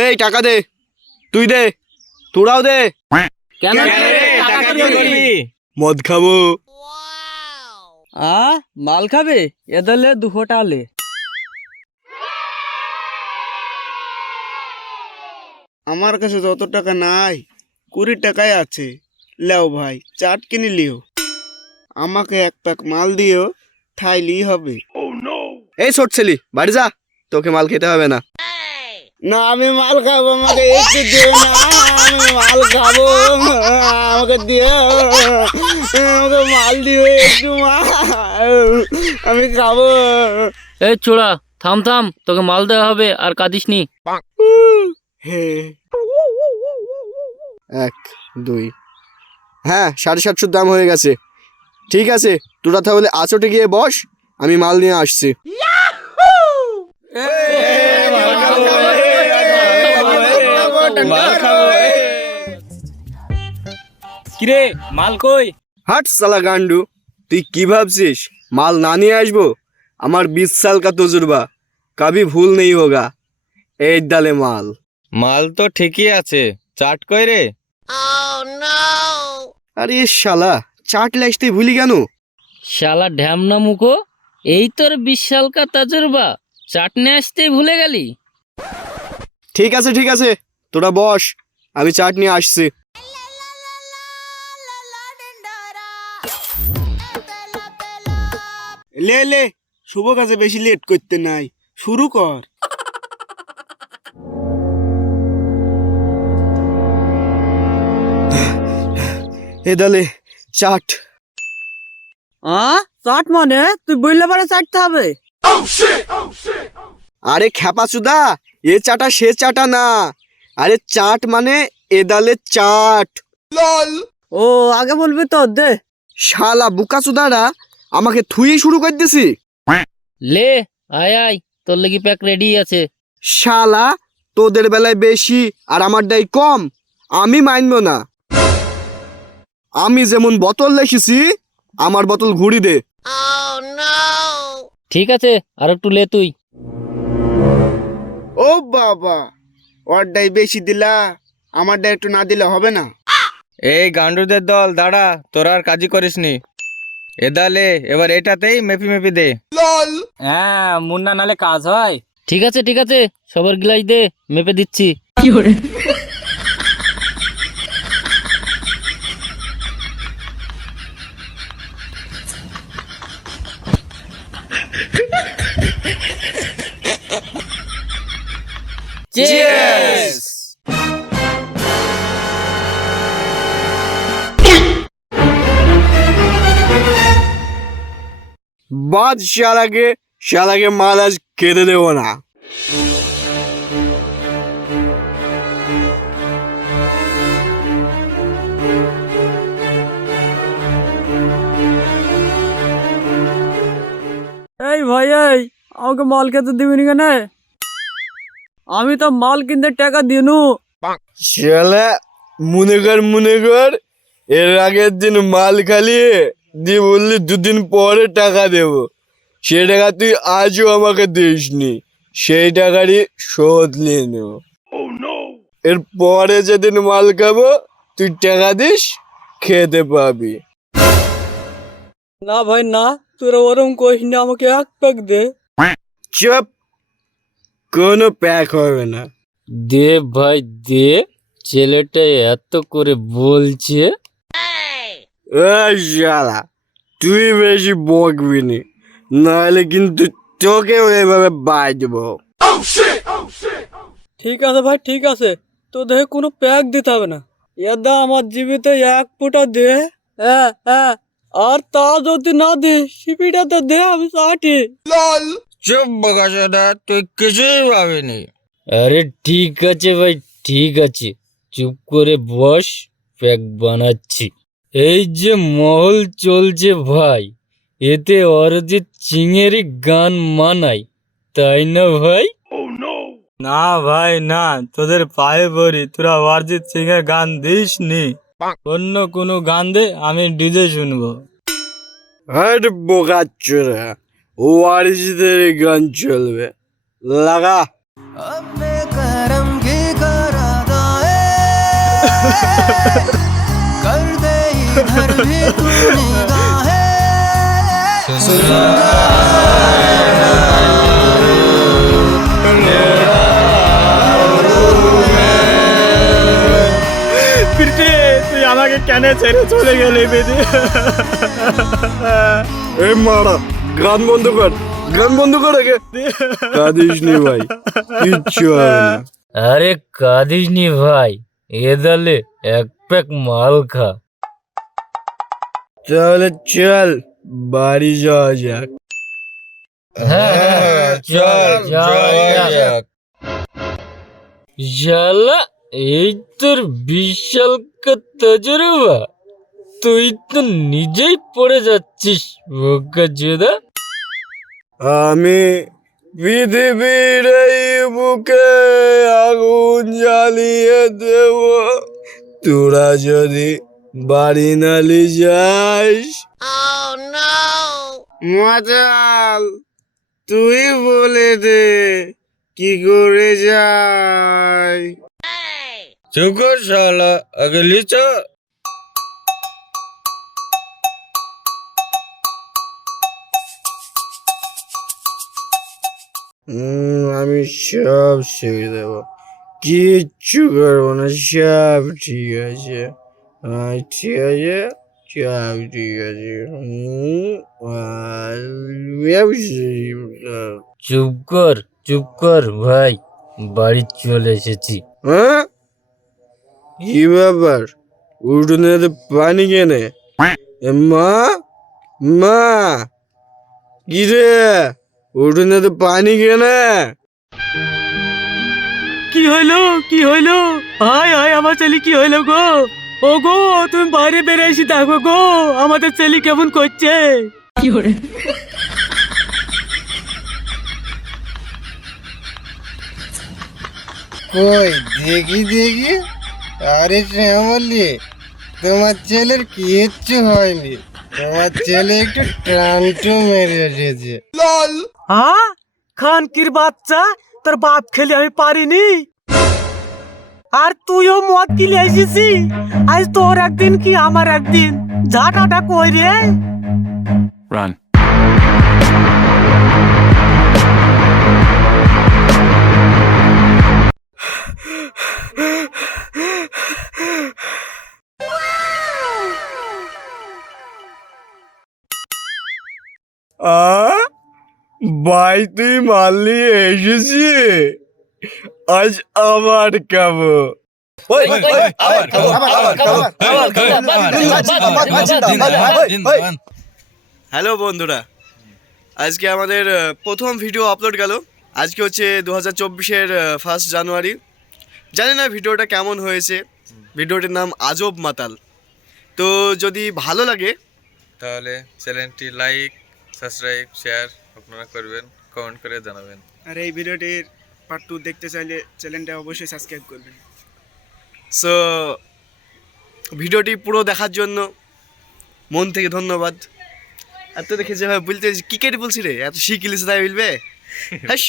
এই টাকা দে, তুই দে, তোরাও দে। কেন টাকা কি করবি? মদ খাবো। মাল খাবে? এদলে 200 টাকা লে। আমার কাছে যত টাকা নাই 20 টাকাই আছে। লেও ভাই, চাট কিনে লিও। আমাকে 1 প্যাক মাল দিও, খাইলেই হবে। এই ছোট ছেলি, বাড়ি যা, তোকে মাল খেতে হবে না। না, আমি মাল খাবো, আমাকে একটু দিও না। আমি মাল খাবো, আমাকে দিও, আমাকে মাল দিও একটু আমি খাবো। এই ছোড়া, থাম থাম, তোকে মাল দেওয়া হবে, আর কাঁদিস নি। হে 1 2, হ্যাঁ 750 দাম হয়ে গেছে। ঠিক আছে, তোরা তাহলে আছোটে গিয়ে বস, আমি মাল নিয়ে আসছি। কিরে, মাল কই? হাট সালা গান্ডু, তুই কি ভাবছিস মাল না নিয়ে আসবো? আমার 20 साल का तजुर्बा, कभी भूल नहीं होगा। এই ডালে মাল। মাল তো ঠিকই আছে, চাট কই রে? আরে শালা, চাট লাইতে ভুলি কেন? শালা ঢ্যামনা মুখো, এই তোর 20 साल का तजुर्बा, চাটনে আসতেই ভুলে গেলি? ঠিক আছে, তোরা বস, আমি চাট নিয়ে আসছি। লে লে, শুভ কাজে বেশি লেট করতে নাই, শুরু কর। এ ডালে চাট। চাট মানে তুই বললে পরে চাটতে হবে? আরে খ্যাপাচুদা, এ চাটা সে চাটা না। আরে চাট মানে এ ডালে চাট। ও, আগে বলবি তো, দে। শালা বুকাচুদারা আমাকে থুই শুরু করে দিছি। লে, আয় আয়, তোর লাগি প্যাক রেডি আছে। শালা, তোদের বেলায় বেশি আর আমারটাই কম, আমি মানব না। আমি যেমন বোতল লেখেছি, আমার বোতল ঘুরি দে। ঠিক আছে, আর একটু লে তুই। ও বাবা, ওরটাই বেশি দিলা, আমারটা একটু না দিলে হবে না? এই গান্ডুদের দল, দাঁড়া, তোরা আর কাজই করিসনি। এদালে এবার এটাতেই মেপি মেপি দে। হ্যাঁ, মুন্না নালে কাজ হয়। ঠিক আছে, সবার গ্লাস দে, মেপে দিচ্ছি। Cheers! বাদ শালাকে মাল আজ খেতে দেবো না। এই ভাই, আমাকে মাল খেতে দিবি নি কেন? আমি তো মাল কিনতে টাকা দিনু। শালা মনে কর, এর আগের দিন মাল খালিয়ে দিয়ে বললি 2 দিন পরে টাকা দেবো। সে টাকা তুই আজও আমাকে দিসনি, সেই টাকারই শোধ নিয়ে নেব। এর পরে যেদিন মাল খাবো তুই টাকা দিস, খেতে পাবি। না ভাই না, তোরা ওরম কইস না, আমাকে 1 প্যাক দে। চুপ, কোনো প্যাক হবে না। দে ভাই দে, ছেলেটা এত করে বলছে। এই শালা, তুই বেশি বকবি নি, নাহলে কিন্তু তোকেও এভাবে বাজবো। ঠিক আছে ভাই, ঠিক আছে, তো দেখে কোনো প্যাক দিতে হবে না। এদা আমার জীবিতে 1 ফুটা দে। হ্যাঁ, আর তা যদি না দে, সিপিটা তো দে, আমি চাটি। চুপ বকাচোদা, তুই কিছুই ভাবিনি। আরে ঠিক আছে ভাই, ঠিক আছে, চুপ করে বস, প্যাক বানাচ্ছি। এই যে মহল চলছে ভাই, এতে অরিজিৎ সিংয়েরই গান মানায়, তাই না ভাই? না ভাই না, তোদের পায়ে পড়ি, তোরা অরিজিৎ সিং এর গান দিস নি, অন্য কোনো গান দে, আমি ডিজে শুনবো। আরে বোকাচ্চোরা, ও অরিজিতের গান চলবে, লাগা। अपने करम की कर दे इधर भी तू निगाहें পিরতে তুই আমাকে কেন ছেড়ে চলে গেলি বেদে? এই মারা, গান বন্ধ কর, গান বন্ধ কর আগে। কাঁদিস নি ভাই, কিচ্ছু হবে না। আরে কাঁদিস নি ভাই, এদালে এক প্যাক মাল খা। তাহলে চল বাড়ি যাওয়া যাক। হ্যাঁ, চল যাওয়া যাক। শালা এই তোর বিশাল কা তজরবা, তুই তো নিজেই পড়ে যাচ্ছিস বোকা চোদা। আমি পৃথিবীর এই বুকে আগুন জ্বালিয়ে দেব, তোরা যদি বাড়ি নালি যাস। মজাল, তুই বলে দে কি করে যাই। চুপ কর শালা, আগে লিচ। আমি সব শিখে দেব, কিচ্ছু করবো না, সব ঠিক আছে। ঠিক আছে, সব ঠিক আছে। চুপ কর ভাই, বাড়ি চলে এসেছি। হ্যাঁ, কি ব্যাপার? উঠোনে তো পানি কেনে? মা, মা, কি রে, উঠোনে তো পানি কেনে? কি হইলো, কি হইলো? হায় হায়, আমার ছেলে কি হইলো গো? ও গো, তুমি বাইরে বেড়ে এসে দেখো গো, আমাদের ছেলে কেমন করছে। কই দেখি দেখি। আরে শ্যামলি, তোমার ছেলের কিচ্ছু হয়নি, তোমার ছেলে একটু টানটু মেরে এসেছে। হ্যাঁ, খানকির বাচ্চা, তোর বাপ খেলে আমি পারিনি। আর তুইও মদ কিনে এসেছি, আজ তোর একদিন কি আমার একদিন। ঝাঁটাটা কই রে? ভাই তুই মারলি এসেছি, আজ আমার খাবো। হ্যালো বন্ধুরা, আজকে আমাদের প্রথম ভিডিও আপলোড গেল। আজকে হচ্ছে 2024-এর 1 জানুয়ারি। জানি না ভিডিওটা কেমন হয়েছে। ভিডিওটির নাম আজব মাতাল। তো যদি ভালো লাগে তাহলে চ্যানেলটি লাইক, সাবস্ক্রাইব, শেয়ার আপনারা করবেন, কমেন্ট করে জানাবেন। আর এই ভিডিওটির পার্ট 2 দেখতে চাইলে চ্যানেলটা অবশ্যই সাবস্ক্রাইব করবেন। সো ভিডিওটি পুরো দেখার জন্য মন থেকে ধন্যবাদ। এত দেখে যেভাবে বলতে কি কেটে বলছি রে, এত শিখিলিস তাই বলবে। হ্যাঁ।